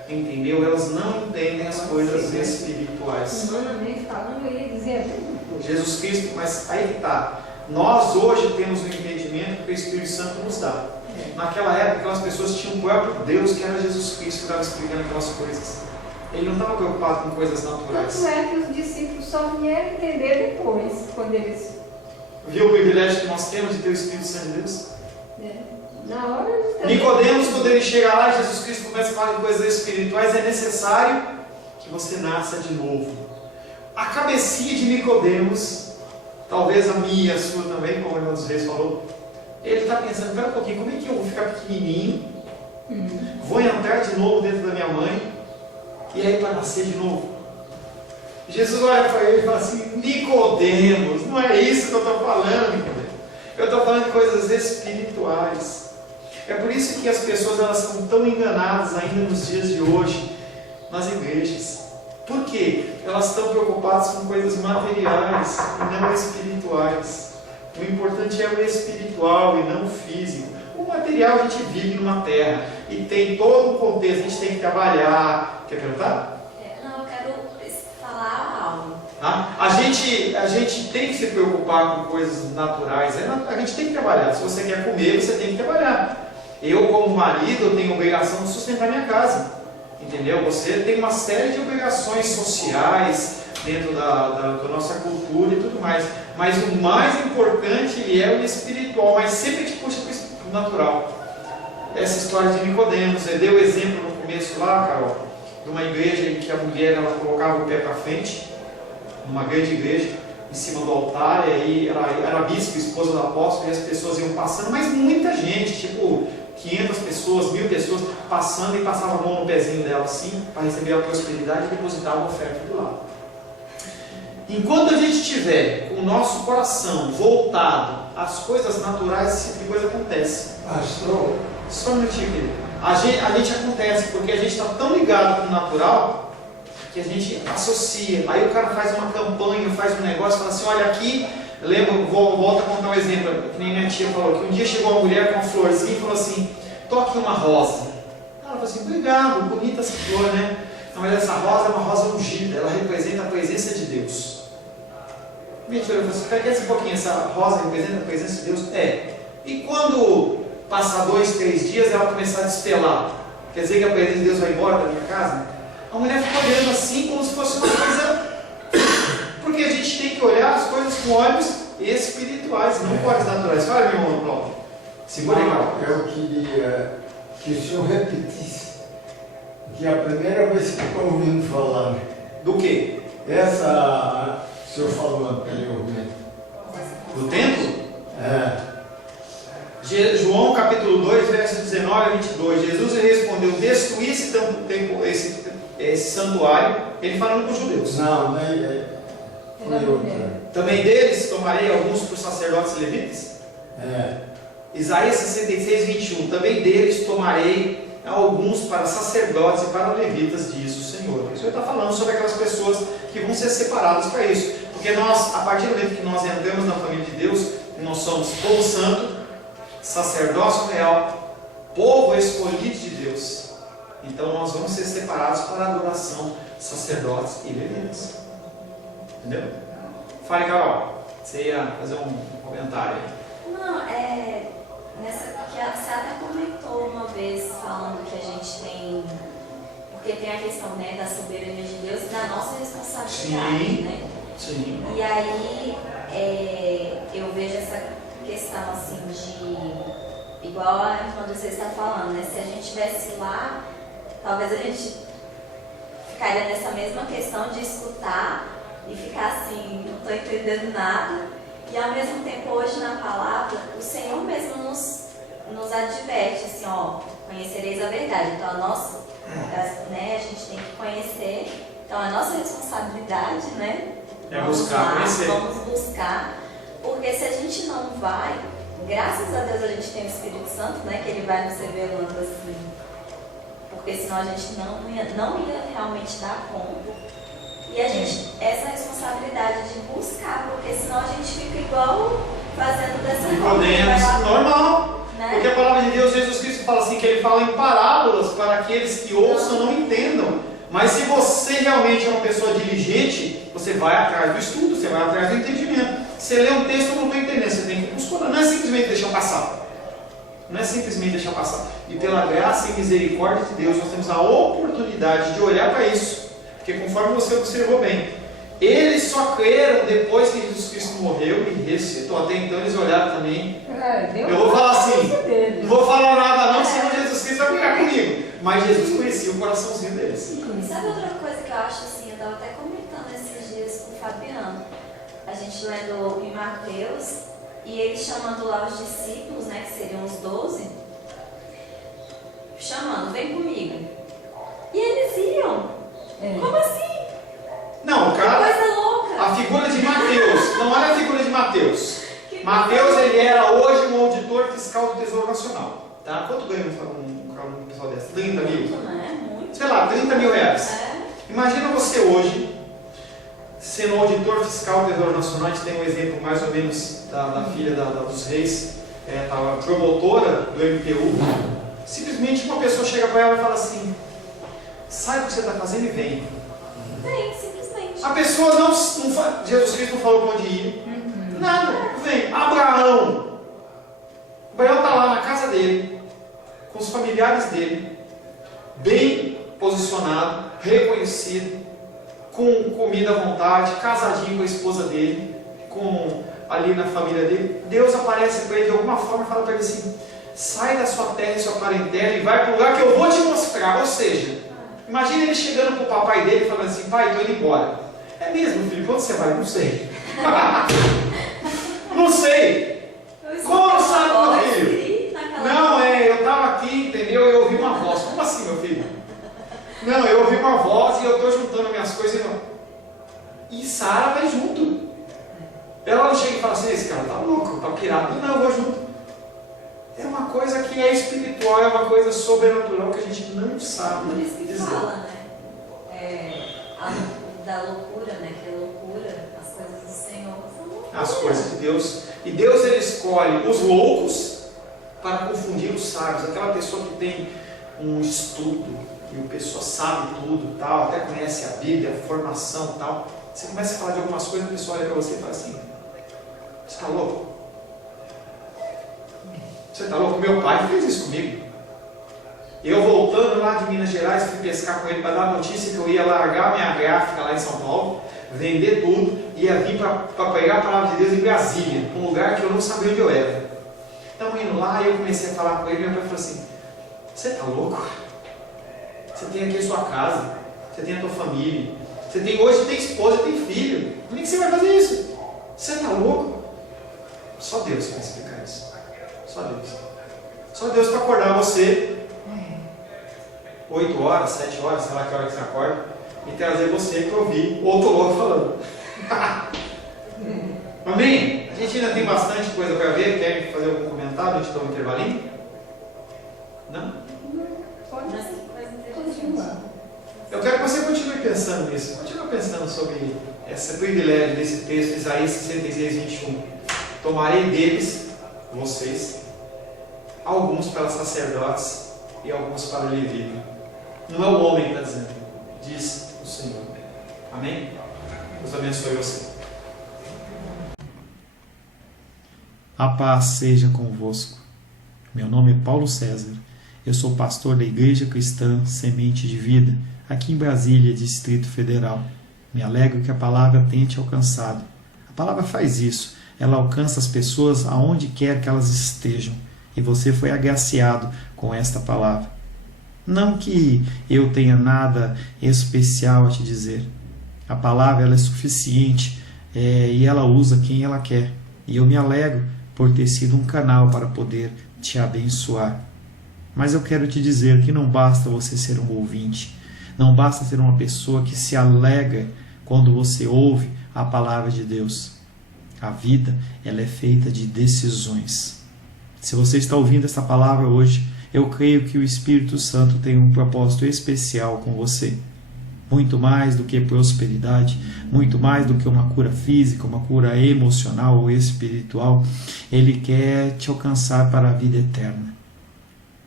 entendeu? Elas não entendem as coisas espirituais. Humanamente falando, eu ia dizer Jesus Cristo, mas aí que está. Nós hoje temos o entendimento que o Espírito Santo nos dá. Naquela época, aquelas pessoas tinham o próprio Deus, que era Jesus Cristo, que estava explicando aquelas coisas. Ele não estava preocupado com coisas naturais. Tanto é que os discípulos só vieram entender depois, quando eles... Viu o privilégio que nós temos de ter o Espírito Santo de Deus? Na hora eles também... Nicodemos, quando ele chega lá, Jesus Cristo começa a falar de coisas espirituais, é necessário que você nasça de novo. A cabecinha de Nicodemos, talvez a minha e a sua também, como o irmão dos Reis falou, ele está pensando, espera um pouquinho, como é que eu vou ficar pequenininho, vou entrar de novo dentro da minha mãe, e aí para nascer de novo? Jesus olha para ele e fala assim, Nicodemos, não é isso que eu estou falando, Nicodemos. Eu estou falando de coisas espirituais. É por isso que as pessoas elas são tão enganadas ainda nos dias de hoje, nas igrejas. Por quê? Elas estão preocupadas com coisas materiais e não espirituais. O importante é o espiritual e não o físico. O material a gente vive numa terra e tem todo um contexto, a gente tem que trabalhar. Quer perguntar? Não, eu quero falar algo. A gente tem que se preocupar com coisas naturais. A gente tem que trabalhar. Se você quer comer, você tem que trabalhar. Eu, como marido, eu tenho a obrigação de sustentar minha casa. Entendeu? Você tem uma série de obrigações sociais dentro da nossa cultura e tudo mais. Mas o mais importante é o espiritual, mas sempre te puxa para o natural. Essa história de Nicodemos, você deu exemplo no começo lá, Carol, de uma igreja em que a mulher ela colocava o pé para frente, numa grande igreja, em cima do altar, e aí ela era bispo, esposa do apóstolo, e as pessoas iam passando, mas muita gente, tipo 500 pessoas, 1000 pessoas, passando e passava a mão no pezinho dela assim, para receber a prosperidade e depositava a oferta do lado. Enquanto a gente estiver com o nosso coração voltado às coisas naturais, esse tipo de coisa acontece. Pastor, Só um minutinho, querido. A gente acontece porque a gente está tão ligado com o natural que a gente associa. Aí o cara faz uma campanha, faz um negócio, fala assim, olha aqui, lembro, volto a contar um exemplo, que nem minha tia falou, que um dia chegou uma mulher com uma florzinha e falou assim, toque uma rosa. Ela falou assim, obrigado, bonita essa flor, né? Não, mas essa rosa é uma rosa ungida, ela representa a presença de Deus. Minha tia falou assim, pega esse pouquinho, essa rosa representa a presença de Deus? É. E quando passar 2, 3 dias, ela começar a despelar, quer dizer que a presença de Deus vai embora da minha casa? A mulher ficou olhando assim como se fosse uma coisa... Porque a gente tem que olhar as coisas com olhos espirituais, não com olhos naturais. Fala, meu irmão Paulo. Segura aí, Paulo. eu queria que o senhor repetisse, que é a primeira vez que estou ouvindo falar. Do quê? Essa, o senhor falou anteriormente. Do templo? É. João capítulo 2, verso 19 a 22. Jesus lhe respondeu, destruir esse santuário, ele falando com os judeus. Não, foi outra. Também deles tomarei alguns por sacerdotes e levitas? Isaías 66, 21. Também deles tomarei alguns para sacerdotes e para levitas, diz o Senhor. O Senhor está falando sobre aquelas pessoas que vão ser separadas para isso. Porque nós, a partir do momento que nós entramos na família de Deus, nós somos povo santo, sacerdócio real, povo escolhido de Deus. Então nós vamos ser separados para a adoração, sacerdotes e levitas. Entendeu? Fale, Carol. Você ia fazer um comentário aí. Não, que você até comentou uma vez falando que a gente tem, porque tem a questão, né, da soberania de Deus e da nossa responsabilidade, Sim. né? Sim. E aí eu vejo essa questão assim de, igual a irmã você está falando, né? Se a gente estivesse lá, talvez a gente ficaria nessa mesma questão de escutar e ficar assim, não estou entendendo nada. E ao mesmo tempo, hoje na palavra, o Senhor mesmo nos adverte, assim, ó, conhecereis a verdade. Então, a gente tem que conhecer. Então, é nossa responsabilidade, né? É buscar conhecer. Vamos buscar. Porque se a gente não vai, graças a Deus a gente tem o Espírito Santo, né? Que Ele vai nos revelando assim. Porque senão a gente não ia realmente dar conta. E a gente, essa responsabilidade de buscar, porque senão a gente fica igual fazendo dessa forma. Normal. Né? Porque a palavra de Deus, Jesus Cristo fala assim, que ele fala em parábolas para aqueles que ouçam não entendam. Mas se você realmente é uma pessoa diligente, você vai atrás do estudo, você vai atrás do entendimento. Você lê um texto, eu não estou entendendo, você tem que buscar. Não é simplesmente deixar passar. Não é simplesmente deixar passar. E pela graça e misericórdia de Deus, nós temos a oportunidade de olhar para isso. Porque conforme você observou bem, eles só creram depois que Jesus Cristo morreu e ressuscitou. Até então eles olharam também. Eu vou falar assim, não vou falar nada não, senão Jesus Cristo vai ficar comigo. Mas Jesus conhecia o coraçãozinho deles. E sabe outra coisa que eu acho assim, eu estava até comentando esses dias com o Fabiano. A gente lendo em Mateus, e ele chamando lá os discípulos, né, que seriam os 12, chamando, vem comigo. E eles iam. Como assim? Não, o cara, que coisa louca. a figura de Mateus, não olha a figura de Mateus. Mateus, ele era hoje um auditor fiscal do Tesouro Nacional. Tá? Quanto ganha um pessoal dessa? 30 mil? Muito, né? Muito. Sei lá, 30 mil reais. É. Imagina você hoje, sendo auditor fiscal do Tesouro Nacional. A gente tem um exemplo mais ou menos da filha dos reis, a promotora do MPU. Simplesmente uma pessoa chega para ela e fala assim, sai o que você está fazendo e vem. Vem, simplesmente. A pessoa não Jesus Cristo não falou para onde ir. Nada, vem. Abraão está lá na casa dele, com os familiares dele, bem posicionado, reconhecido, com comida à vontade, casadinho com a esposa dele, ali na família dele. Deus aparece para ele de alguma forma e fala para ele assim, sai da sua terra e sua parentela e vai para o lugar que eu vou te mostrar. Ou seja, imagina ele chegando para o papai dele e falando assim, pai, estou indo embora. É mesmo, filho? Quando você vai? Não sei. Não sei. Como sabe, meu filho? Não, eu estava aqui, entendeu? Eu ouvi uma voz. Como assim, meu filho? Não, eu ouvi uma voz e eu estou juntando minhas coisas e Sara vai junto. Ela não chega e fala assim, esse cara tá louco, tá pirado. Não, eu vou junto. É uma coisa que é espiritual, é uma coisa sobrenatural que a gente não sabe Por isso que dizer. fala, né? Da loucura, né? Que é loucura, as coisas do Senhor são loucura. As coisas de Deus. E Deus, ele escolhe os loucos para confundir os sábios. Aquela pessoa que tem um estudo, e a pessoa sabe tudo, tal, até conhece a Bíblia, a formação, tal. Você começa a falar de algumas coisas, a pessoa olha para você e fala assim, você está louco? Você está louco? Meu pai fez isso comigo. Eu voltando lá de Minas Gerais, fui pescar com ele para dar a notícia que eu ia largar minha gráfica lá em São Paulo, vender tudo, ia vir para pegar a palavra de Deus em Brasília, um lugar que eu não sabia onde eu era. Estamos indo lá e eu comecei a falar com ele, e meu pai falou assim, você está louco? Você tem aqui a sua casa, você tem a tua família, hoje tem esposa, tem filho, como é que você vai fazer isso? Você está louco? Só Deus vai explicar isso. Só Deus. Só Deus para acordar você 8 horas, 7 horas, sei lá que hora que você acorda, e trazer você para ouvir outro louco falando. Amém? A gente ainda tem bastante coisa para ver. Querem fazer algum comentário? A gente dá um intervalinho? Não? Pode continuar. Eu quero que você continue pensando nisso. Continue pensando sobre esse privilégio desse texto, Isaías 66, 21. Tomarei deles, vocês, alguns para sacerdotes e alguns para levita. Não é o homem que está dizendo, diz o Senhor. Amém? Deus abençoe você. A paz seja convosco. Meu nome é Paulo César. Eu sou pastor da Igreja Cristã Semente de Vida, aqui em Brasília, Distrito Federal. Me alegro que a palavra tenha te alcançado. A palavra faz isso. Ela alcança as pessoas aonde quer que elas estejam. E você foi agraciado com esta palavra. Não que eu tenha nada especial a te dizer. A palavra ela é suficiente e ela usa quem ela quer. E eu me alegro por ter sido um canal para poder te abençoar. Mas eu quero te dizer que não basta você ser um ouvinte. Não basta ser uma pessoa que se alegra quando você ouve a palavra de Deus. A vida ela é feita de decisões. Se você está ouvindo essa palavra hoje, eu creio que o Espírito Santo tem um propósito especial com você. Muito mais do que prosperidade, muito mais do que uma cura física, uma cura emocional ou espiritual, Ele quer te alcançar para a vida eterna.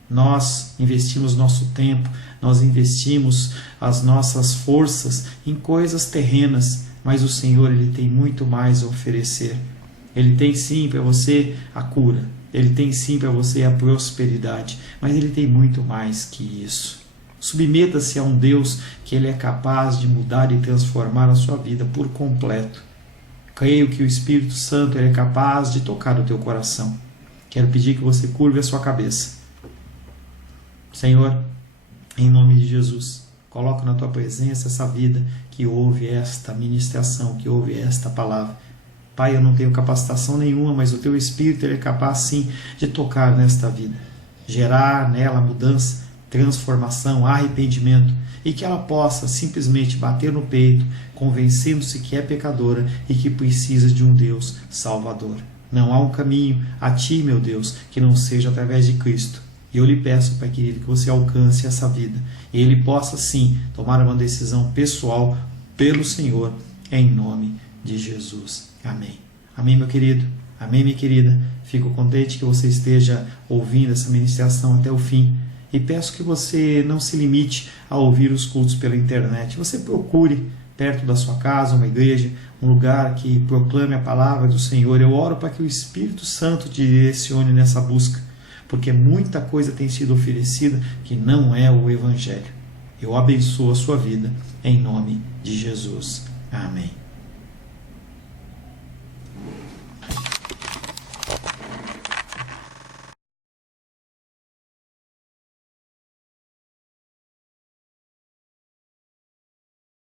Nós investimos nosso tempo, nós investimos as nossas forças em coisas terrenas, mas o Senhor, Ele tem muito mais a oferecer. Ele tem sim para você a cura, Ele tem sim para você a prosperidade, mas Ele tem muito mais que isso. Submeta-se a um Deus que Ele é capaz de mudar e transformar a sua vida por completo. Creio que o Espírito Santo Ele é capaz de tocar o teu coração. Quero pedir que você curve a sua cabeça. Senhor, em nome de Jesus, coloco na tua presença essa vida que ouve esta ministração, que ouve esta palavra. Pai, eu não tenho capacitação nenhuma, mas o teu Espírito Ele é capaz sim de tocar nesta vida, gerar nela mudança, transformação, arrependimento, e que ela possa simplesmente bater no peito, convencendo-se que é pecadora e que precisa de um Deus salvador. Não há um caminho a ti, meu Deus, que não seja através de Cristo. E eu lhe peço, Pai querido, que você alcance essa vida e ele possa sim tomar uma decisão pessoal pelo Senhor, em nome de Jesus. Amém. Amém, meu querido. Amém, minha querida. Fico contente que você esteja ouvindo essa ministração até o fim. E peço que você não se limite a ouvir os cultos pela internet. Você procure perto da sua casa uma igreja, um lugar que proclame a palavra do Senhor. Eu oro para que o Espírito Santo te direcione nessa busca, porque muita coisa tem sido oferecida que não é o Evangelho. Eu abençoo a sua vida em nome de Jesus. Amém.